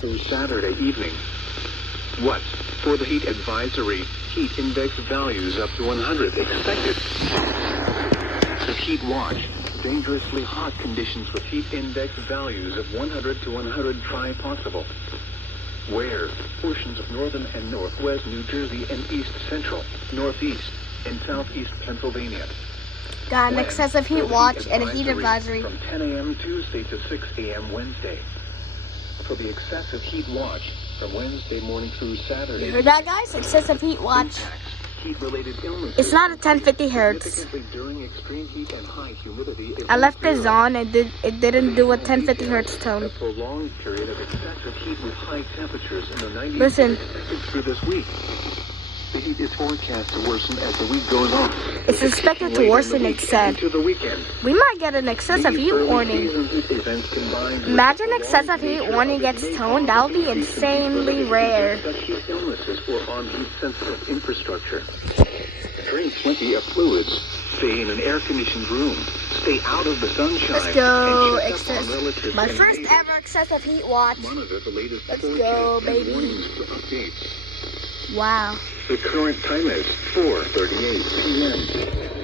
through Saturday evening. What? For the heat advisory, heat index values up to 100 expected. The heat watch, dangerously hot conditions with heat index values of 100 to 105 possible. Where? Portions of northern and northwest New Jersey and east central, northeast, and southeast Pennsylvania. Got an excessive heat watch and a heat advisory. From 10 a.m. Tuesday to 6 a.m. Wednesday. For the excessive heat watch, from Wednesday morning through Saturday. You heard that, guys? Excessive heat watch. Heat-related illnesses. It's not at 1050 hertz. During extreme heat and high humidity, I left this on. It didn't do a 1050 hertz tone. A prolonged period of excessive heat with high temperatures in the 90s. Listen. Through this week. The heat is forecast to worsen as the week goes on. It's expected to worsen, it said. We might get an excessive heat warning. Imagine excessive heat warning gets toned. That would be insanely rare. Illnesses or on heat-sensitive infrastructure. Drink plenty of fluids. Stay in an air-conditioned room. Stay out of the sunshine. Let's go. My first ever excessive heat watch. Let's go, baby. Wow. The current time is 4:38 p.m.